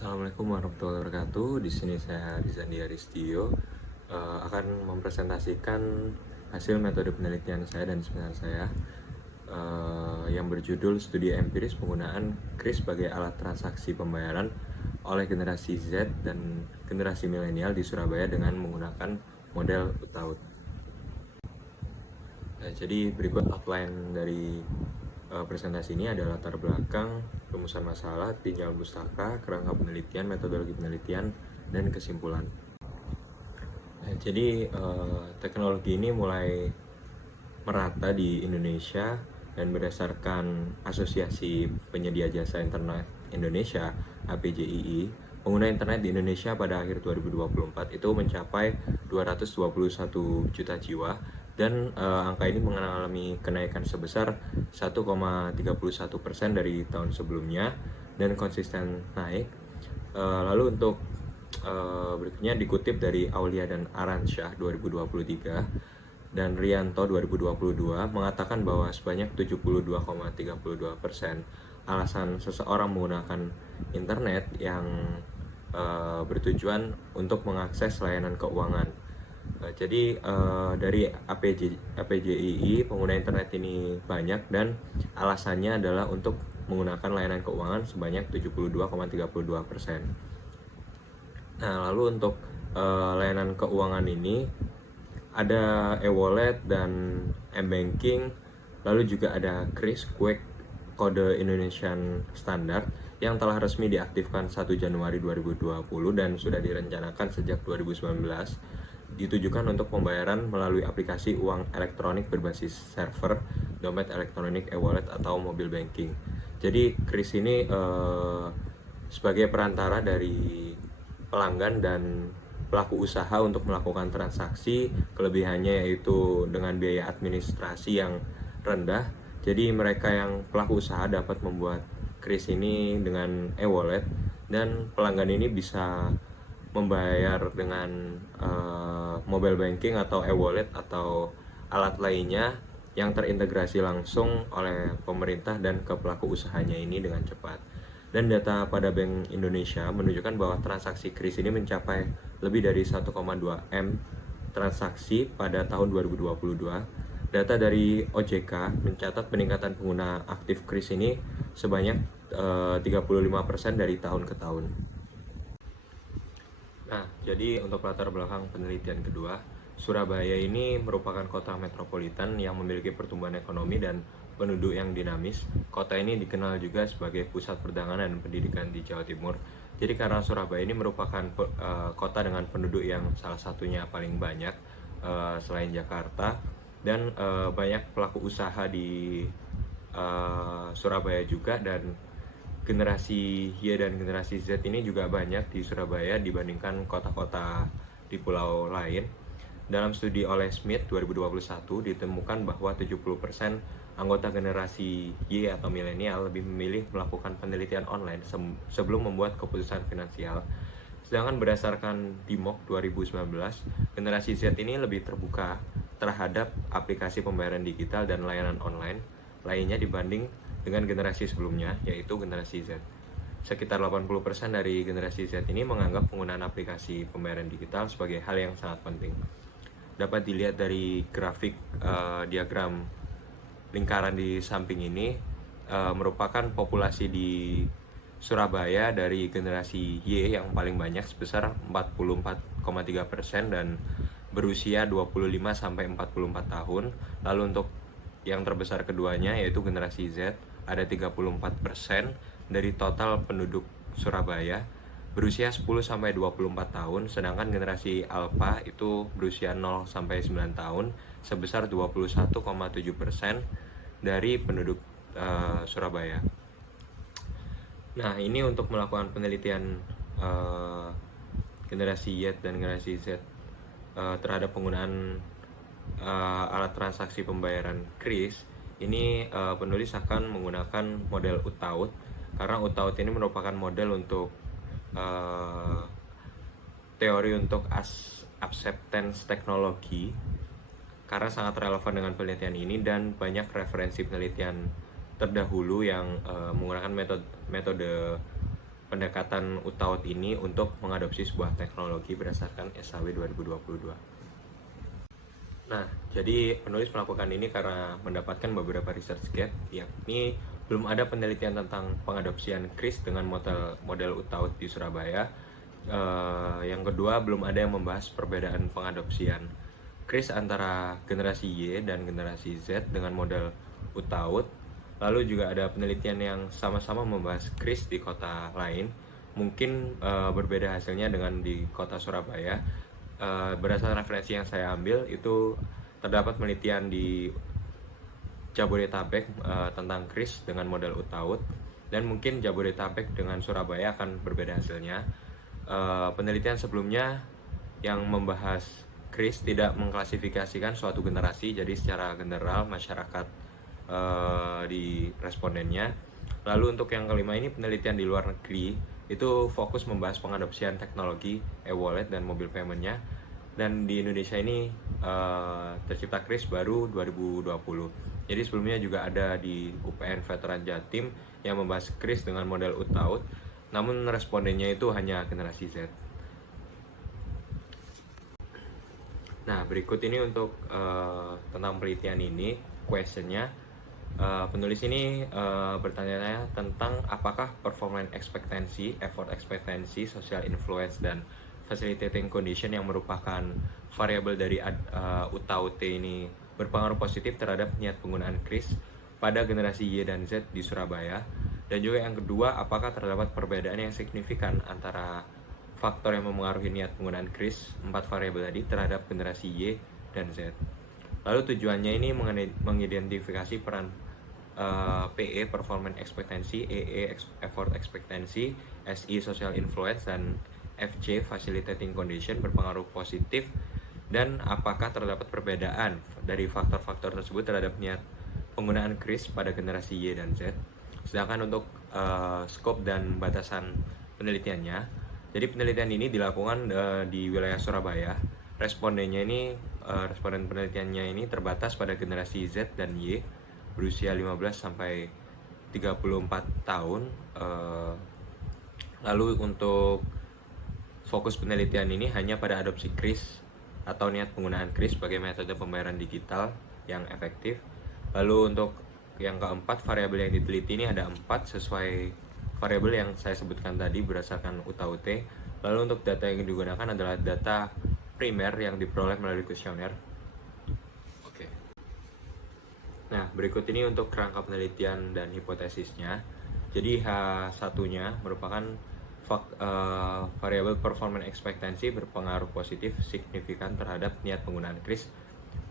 Assalamualaikum warahmatullahi wabarakatuh. Di sini saya Rizandi Aristio akan mempresentasikan hasil metode penelitian saya dan seminar saya yang berjudul Studi Empiris Penggunaan kris sebagai alat transaksi pembayaran oleh generasi Z dan generasi milenial di Surabaya dengan menggunakan model UTAUT. Jadi berikut outline dari presentasi ini adalah latar belakang, rumusan masalah, tinjauan pustaka, kerangka penelitian, metodologi penelitian, dan kesimpulan. Jadi teknologi ini mulai merata di Indonesia dan berdasarkan Asosiasi Penyedia Jasa Internet Indonesia (APJII), pengguna internet di Indonesia pada akhir 2024 itu mencapai 221 juta jiwa dan angka ini mengalami kenaikan sebesar 1,31% dari tahun sebelumnya dan konsisten naik. Lalu untuk berikutnya dikutip dari Aulia dan Aransyah 2023 dan Rianto 2022 mengatakan bahwa sebanyak 72,32% alasan seseorang menggunakan internet yang bertujuan untuk mengakses layanan keuangan. Jadi dari APJII pengguna internet ini banyak dan alasannya adalah untuk menggunakan layanan keuangan sebanyak 72,32%. Nah, lalu untuk layanan keuangan ini ada e-wallet dan m-banking, lalu juga ada kris kode Indonesian Standard yang telah resmi diaktifkan 1 Januari 2020 dan sudah direncanakan sejak 2019, ditujukan untuk pembayaran melalui aplikasi uang elektronik berbasis server, dompet elektronik, e-wallet, atau mobile banking. Jadi kris ini sebagai perantara dari pelanggan dan pelaku usaha untuk melakukan transaksi, kelebihannya yaitu dengan biaya administrasi yang rendah. Jadi mereka yang pelaku usaha dapat membuat kris ini dengan e-wallet dan pelanggan ini bisa membayar dengan mobile banking atau e-wallet atau alat lainnya yang terintegrasi langsung oleh pemerintah dan ke pelaku usahanya ini dengan cepat. Dan data pada Bank Indonesia menunjukkan bahwa transaksi kris ini mencapai lebih dari 1,2 M transaksi pada tahun 2022. Data dari OJK mencatat peningkatan pengguna aktif kris ini sebanyak 35% dari tahun ke tahun. Nah, jadi untuk latar belakang penelitian kedua, Surabaya ini merupakan kota metropolitan yang memiliki pertumbuhan ekonomi dan penduduk yang dinamis. Kota ini dikenal juga sebagai pusat perdagangan dan pendidikan di Jawa Timur. Jadi karena Surabaya ini merupakan kota dengan penduduk yang salah satunya paling banyak selain Jakarta, dan banyak pelaku usaha di Surabaya juga, dan generasi Y dan generasi Z ini juga banyak di Surabaya dibandingkan kota-kota di pulau lain. Dalam studi oleh Smith 2021 ditemukan bahwa 70% anggota generasi Y atau milenial lebih memilih melakukan penelitian online sebelum membuat keputusan finansial. Sedangkan berdasarkan DIMOK 2019, generasi Z ini lebih terbuka terhadap aplikasi pembayaran digital dan layanan online lainnya dibanding dengan generasi sebelumnya, yaitu generasi Z. Sekitar 80% dari generasi Z ini menganggap penggunaan aplikasi pembayaran digital sebagai hal yang sangat penting. Dapat dilihat dari grafik diagram lingkaran di samping ini, merupakan populasi di Surabaya dari generasi Y yang paling banyak sebesar 44,3% dan berusia 25-44 tahun. Lalu untuk yang terbesar keduanya yaitu generasi Z, ada 34% dari total penduduk Surabaya berusia 10-24 tahun, sedangkan generasi Alpha itu berusia 0-9 tahun sebesar 21,7% dari penduduk Surabaya. Nah, ini untuk melakukan penelitian generasi Y dan generasi Z terhadap penggunaan alat transaksi pembayaran kris. Ini penulis akan menggunakan model UTAUT karena UTAUT ini merupakan model untuk teori untuk acceptance teknologi, karena sangat relevan dengan penelitian ini dan banyak referensi penelitian terdahulu yang menggunakan metode pendekatan UTAUT ini untuk mengadopsi sebuah teknologi berdasarkan SAW 2022. Nah, jadi penulis melakukan ini karena mendapatkan beberapa research gap, yakni belum ada penelitian tentang pengadopsian KRIS dengan model UTAUT di Surabaya. Yang kedua, belum ada yang membahas perbedaan pengadopsian KRIS antara generasi Y dan generasi Z dengan model UTAUT. Lalu juga ada penelitian yang sama-sama membahas KRIS di kota lain. Mungkin berbeda hasilnya dengan di kota Surabaya. Berdasarkan referensi yang saya ambil, itu terdapat penelitian di Jabodetabek tentang KRIS dengan model UTAUT, dan mungkin Jabodetabek dengan Surabaya akan berbeda hasilnya. Penelitian sebelumnya yang membahas KRIS tidak mengklasifikasikan suatu generasi, jadi secara general masyarakat di respondennya. Lalu untuk yang kelima ini penelitian di luar negeri, itu fokus membahas pengadopsian teknologi e-wallet dan mobil paymentnya, dan di Indonesia ini tercipta KRIS baru 2020. Jadi sebelumnya juga ada di UPN Veteran Jatim yang membahas KRIS dengan model UTAUT, namun respondennya itu hanya generasi Z. Nah, berikut ini untuk tentang penelitian ini, questionnya. Penulis ini bertanya tentang apakah performance expectancy, effort expectancy, social influence, dan facilitating condition yang merupakan variabel dari UTAUT ini berpengaruh positif terhadap niat penggunaan KRIS pada generasi Y dan Z di Surabaya. Dan juga yang kedua, apakah terdapat perbedaan yang signifikan antara faktor yang memengaruhi niat penggunaan KRIS 4 variabel tadi terhadap generasi Y dan Z. Lalu tujuannya ini mengidentifikasi peran PE performance expectancy, EE effort expectancy, SI social influence, dan FC facilitating condition berpengaruh positif, dan apakah terdapat perbedaan dari faktor-faktor tersebut terhadap niat penggunaan KRIS pada generasi Y dan Z. Sedangkan untuk skop dan batasan penelitiannya, jadi penelitian ini dilakukan di wilayah Surabaya. Responden penelitiannya ini terbatas pada generasi Z dan Y berusia 15 sampai 34 tahun. Lalu untuk fokus penelitian ini hanya pada adopsi KRIS atau niat penggunaan KRIS sebagai metode pembayaran digital yang efektif. Lalu untuk yang keempat, variabel yang diteliti ini ada 4 sesuai variabel yang saya sebutkan tadi berdasarkan UTAUT. Lalu untuk data yang digunakan adalah data primer yang diperoleh melalui kuesioner. Oke. Nah, berikut ini untuk kerangka penelitian dan hipotesisnya. Jadi H1-nya merupakan variabel performance expectancy berpengaruh positif signifikan terhadap niat penggunaan KRIS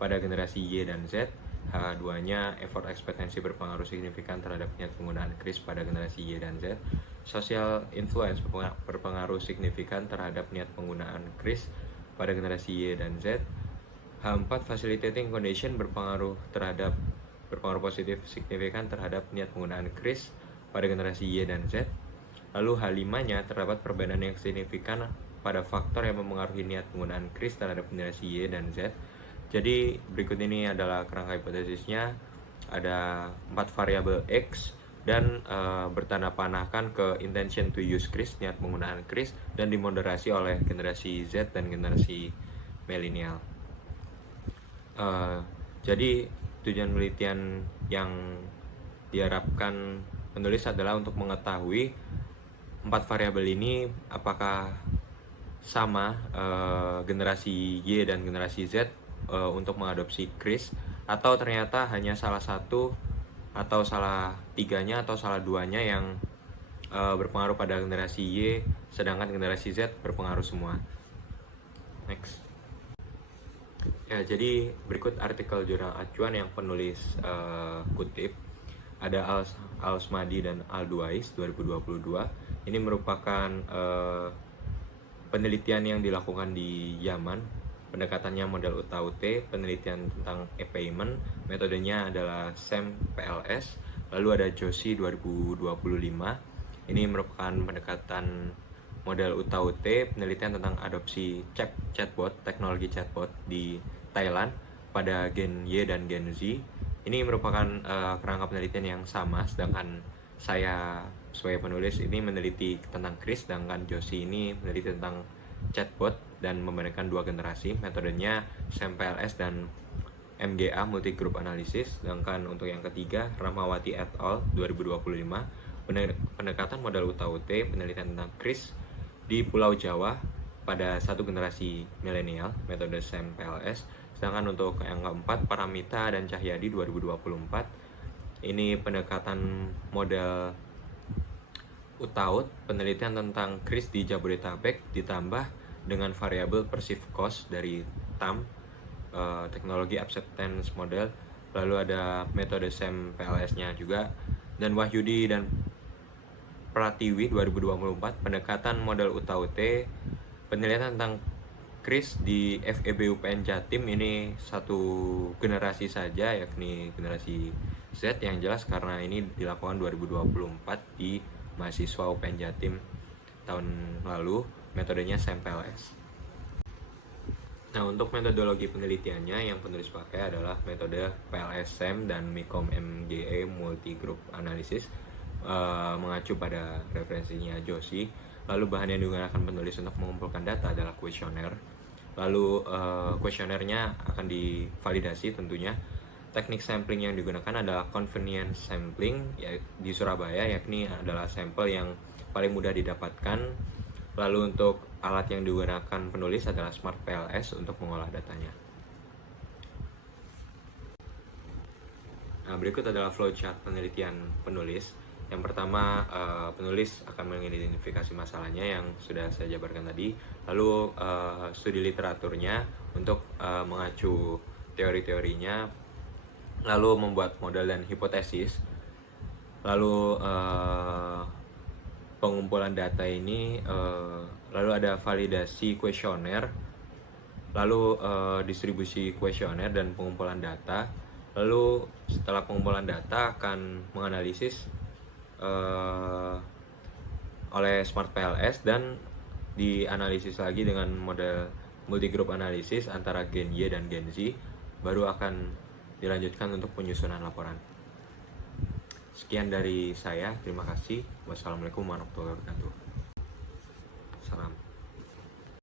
pada generasi Y dan Z. H2-nya effort expectancy berpengaruh signifikan terhadap niat penggunaan KRIS pada generasi Y dan Z. Social influence berpengaruh signifikan terhadap niat penggunaan KRIS pada generasi Y dan Z. H4 facilitating condition berpengaruh positif signifikan terhadap niat penggunaan KRIS pada generasi Y dan Z. Lalu H5-nya terdapat perbedaan yang signifikan pada faktor yang memengaruhi niat penggunaan KRIS terhadap generasi Y dan Z. Jadi berikut ini adalah kerangka hipotesisnya. Ada 4 variabel X dan bertanda panahkan ke intention to use KRIS, niat penggunaan KRIS, dan dimoderasi oleh generasi Z dan generasi milenial. Jadi tujuan penelitian yang diharapkan penulis adalah untuk mengetahui 4 variabel ini apakah sama generasi Y dan generasi Z untuk mengadopsi KRIS, atau ternyata hanya salah satu atau salah tiganya atau salah duanya yang berpengaruh pada generasi Y, sedangkan generasi Z berpengaruh semua. Next. Ya, jadi berikut artikel jurnal acuan yang penulis kutip. Ada Al-Smadi dan Al-Duais 2022. Ini merupakan penelitian yang dilakukan di Yaman. Pendekatannya model UTAUT, penelitian tentang e-payment, metodenya adalah SAM-PLS. Lalu ada Joshi 2025. Ini merupakan pendekatan model UTAUT, penelitian tentang adopsi chatbot, teknologi chatbot di Thailand pada Gen Y dan Gen Z. Ini merupakan kerangka penelitian yang sama, sedangkan saya sebagai penulis ini meneliti tentang Chris, sedangkan Josie ini meneliti tentang chatbot dan membandingkan dua generasi. Metodenya SAMPLS dan MGA Multi Group Analysis. Sedangkan untuk yang ketiga, Ramawati et al. 2025, pendekatan modal UTA-UT penelitian tentang Chris di Pulau Jawa pada satu generasi milenial, metode SAMPLS. Sedangkan untuk yang keempat, Paramita dan Cahyadi 2024, ini pendekatan model UTA-UT penelitian tentang Chris di Jabodetabek ditambah dengan variabel perceived cost dari TAM, teknologi acceptance model. Lalu ada metode SAMPLS-nya juga. Dan Wahyudi dan Pratiwi 2024, pendekatan model UTA-UT penelitian tentang Chris di FEB UPN Jatim, ini satu generasi saja, yakni generasi Z yang jelas karena ini dilakukan 2024 di mahasiswa UPN Jatim tahun lalu. Metodenya SAMPLS. Nah, untuk metodologi penelitiannya yang penulis pakai adalah metode PLS-SAM dan MICOM MGA Multi Group Analysis, mengacu pada referensinya Josie. Lalu bahan yang digunakan penulis untuk mengumpulkan data adalah kuesioner. Lalu kuesionernya akan divalidasi tentunya. Teknik sampling yang digunakan adalah convenience sampling ya, di Surabaya, yakni adalah sampel yang paling mudah didapatkan. Lalu untuk alat yang digunakan penulis adalah Smart PLS untuk mengolah datanya. Nah, berikut adalah flowchart penelitian penulis. Yang pertama, penulis akan mengidentifikasi masalahnya yang sudah saya jabarkan tadi. Lalu studi literaturnya untuk mengacu teori-teorinya. Lalu membuat model dan hipotesis. Lalu pengumpulan data ini, lalu ada validasi kuesioner. Lalu distribusi kuesioner dan pengumpulan data. Lalu setelah pengumpulan data akan menganalisis oleh Smart PLS dan dianalisis lagi dengan model multi group analysis antara Gen Y dan Gen Z, baru akan dilanjutkan untuk penyusunan laporan. Sekian dari saya, terima kasih. Wassalamualaikum warahmatullahi wabarakatuh.